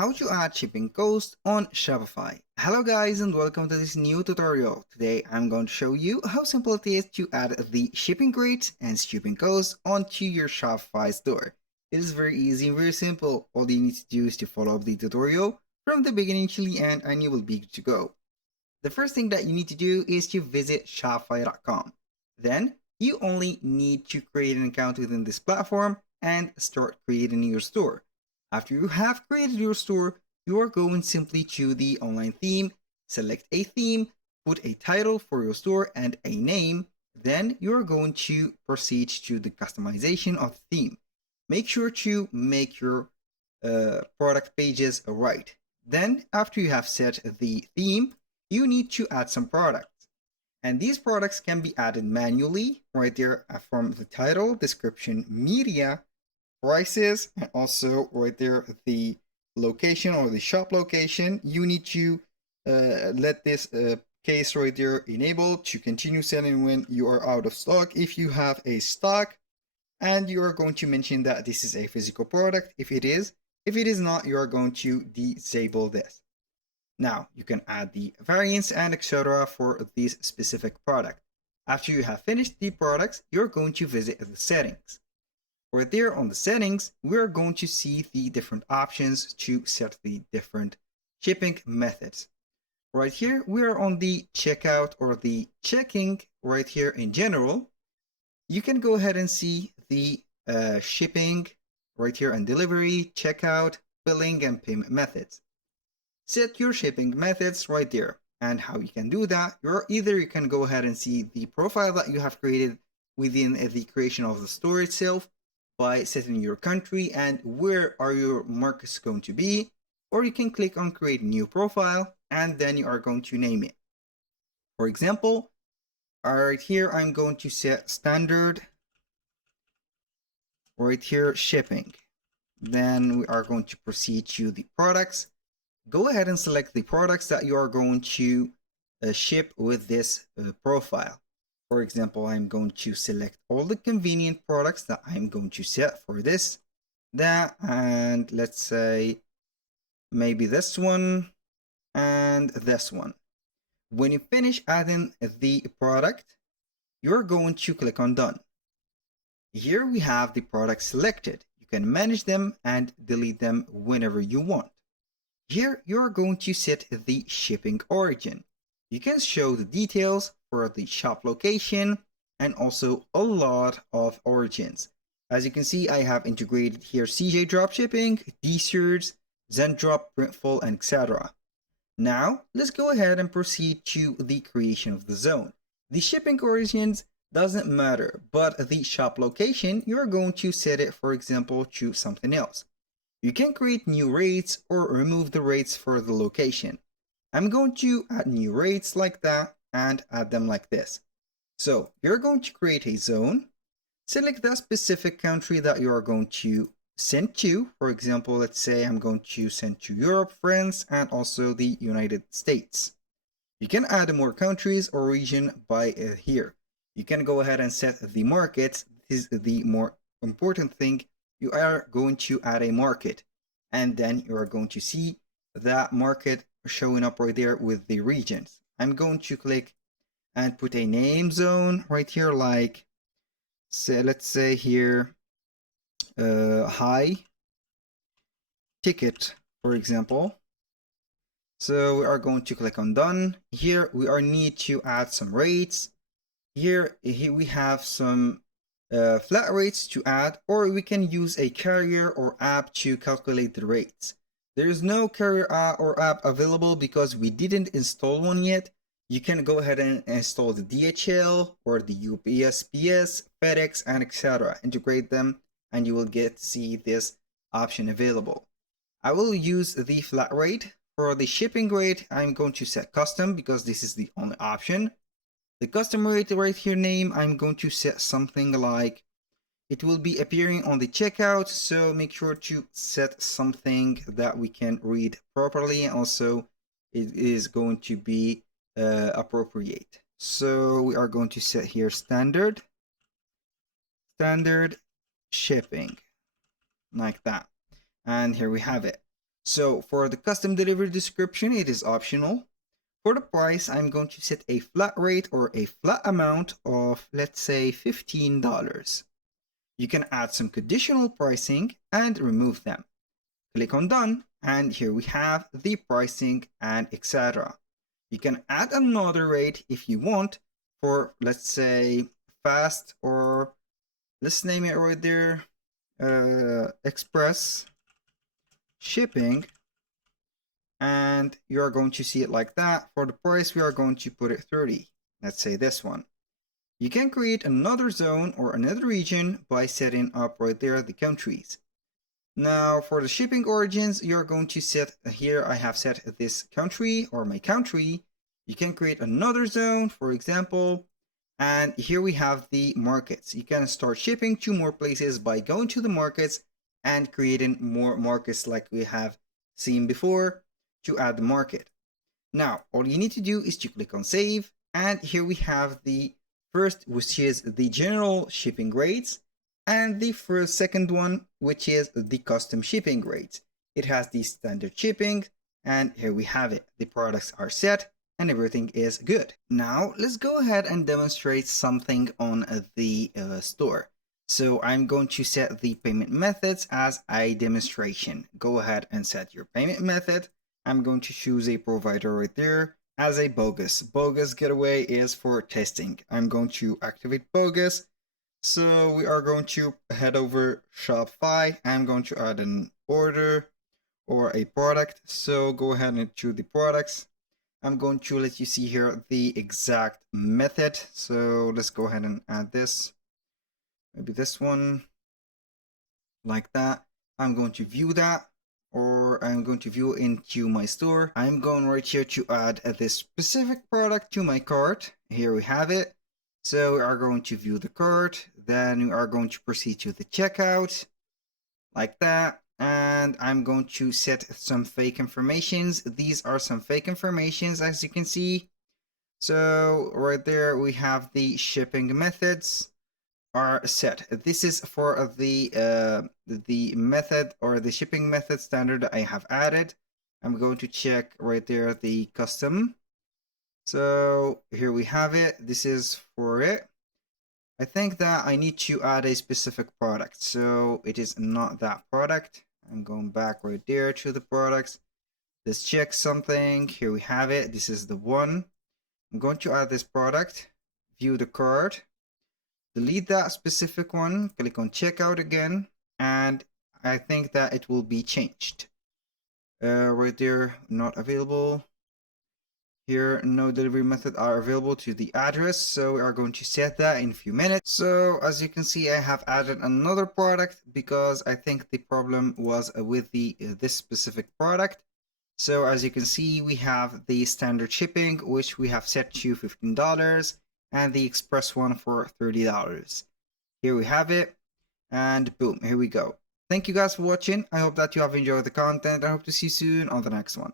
how to add shipping cost on Shopify. Hello guys and welcome to this new tutorial. Today I'm going to show you how simple it is to add the shipping rate and shipping cost onto your Shopify store. It is very easy and very simple. All you need to do is to follow up the tutorial from the beginning to the end and you will be good to go. The first thing that you need to do is to visit Shopify.com. Then you only need to create an account within this platform and start creating your store. After you have created your store, you are going simply to the online theme, select a theme, put a title for your store and a name. Then you are going to proceed to the customization of the theme. Make sure to make your product pages right. Then after you have set the theme, you need to add some products. And these products can be added manually right there from the title, description, media, prices, and also right there the location or the shop location. You need to let this case right there enable to continue selling when you are out of stock. If you have a stock, and you are going to mention that this is a physical product if it is. If it is not, you are going to disable this. Now you can add the variants and etc. for this specific product. After you have finished the products, you're going to visit the settings. Right there on the settings, we're going to see the different options to set the different shipping methods. Right here, we're on the checkout or the checking right here in general. You can go ahead and see the shipping right here and delivery, checkout, billing, and payment methods. Set your shipping methods right there. And how you can do that, you can go ahead and see the profile that you have created within the creation of the store itself by setting your country and where are your markets going to be, or you can click on create new profile and then you are going to name it. For example, right here I'm going to set standard right here shipping. Then we are going to proceed to the products. Go ahead and select the products that you are going to ship with this profile. For example, I'm going to select all the convenient products that I'm going to set for this, that, and let's say maybe this one and this one. When you finish adding the product, you're going to click on done. Here we have the products selected. You can manage them and delete them whenever you want. Here you are going to set the shipping origin. You can show the details for the shop location and also a lot of origins. As you can see, I have integrated here CJ Dropshipping, D-Series, Zendrop, Printful, and etc. Now, let's go ahead and proceed to the creation of the zone. The shipping origins doesn't matter, but the shop location, you're going to set it, for example, to something else. You can create new rates or remove the rates for the location. I'm going to add new rates like that and add them like this. So you're going to create a zone, select the specific country that you are going to send to. For example, let's say I'm going to send to Europe, France, and also the United States. You can add more countries or region by here. You can go ahead and set the markets. This is the more important thing. You are going to add a market and then you are going to see that market showing up right there with the regions. I'm going to click and put a name zone right here, like say, let's say here high ticket, for example. So we are going to click on done. Here we are need to add some rates. Here we have some flat rates to add, or we can use a carrier or app to calculate the rates. There is no carrier or app available because we didn't install one yet. You can go ahead and install the DHL or the USPS, FedEx, and etc. Integrate them and you will get to see this option available. I will use the flat rate. For the shipping rate, I'm going to set custom because this is the only option. The custom rate right here name, I'm going to set something like, it will be appearing on the checkout, so make sure to set something that we can read properly. Also, it is going to be appropriate. So we are going to set here standard shipping, like that. And here we have it. So for the custom delivery description, it is optional. For the price, I'm going to set a flat rate or a flat amount of, let's say, $15. You can add some conditional pricing and remove them. Click on done, and here we have the pricing and etc. You can add another rate if you want for, let's say, fast, or let's name it right there, express shipping, and you are going to see it like that. For the price, we are going to put it 30. Let's say this one. You can create another zone or another region by setting up right there the countries. Now for the shipping origins, you're going to set, here I have set this country or my country. You can create another zone, for example, and here we have the markets. You can start shipping to more places by going to the markets and creating more markets like we have seen before to add the market. Now, all you need to do is to click on save, and here we have the first, which is the general shipping rates, and the second one, which is the custom shipping rates. It has the standard shipping, and here we have it. The products are set and everything is good. Now let's go ahead and demonstrate something on the store. So I'm going to set the payment methods as a demonstration. Go ahead and set your payment method. I'm going to choose a provider right there as a bogus. Bogus getaway is for testing. I'm going to activate bogus. So we are going to head over Shopify. I'm going to add an order or a product. So go ahead and choose the products. I'm going to let you see here the exact method. So let's go ahead and add this. Maybe this one, like that. I'm going to view that, or I'm going to view into my store. I'm going right here to add this specific product to my cart. Here we have it. So we are going to view the cart. Then we are going to proceed to the checkout, like that. And I'm going to set some fake informations. These are some fake informations, as you can see. So right there we have the shipping methods are set. This is for the method or the shipping method standard I have added. I'm going to check right there the custom. So here we have it. This is for it. I think that I need to add a specific product. So it is not that product. I'm going back right there to the products. Let's check something. Here we have it. This is the one. I'm going to add this product. View the cart. Delete that specific one. Click on checkout again. And I think that it will be changed. Right there, not available. Here, no delivery method are available to the address, so we are going to set that in a few minutes. So as you can see, I have added another product because I think the problem was with the this specific product. So as you can see, we have the standard shipping, which we have set to $15, and the express one for $30. Here we have it, and boom, here we go. Thank you guys for watching. I hope that you have enjoyed the content. I hope to see you soon on the next one.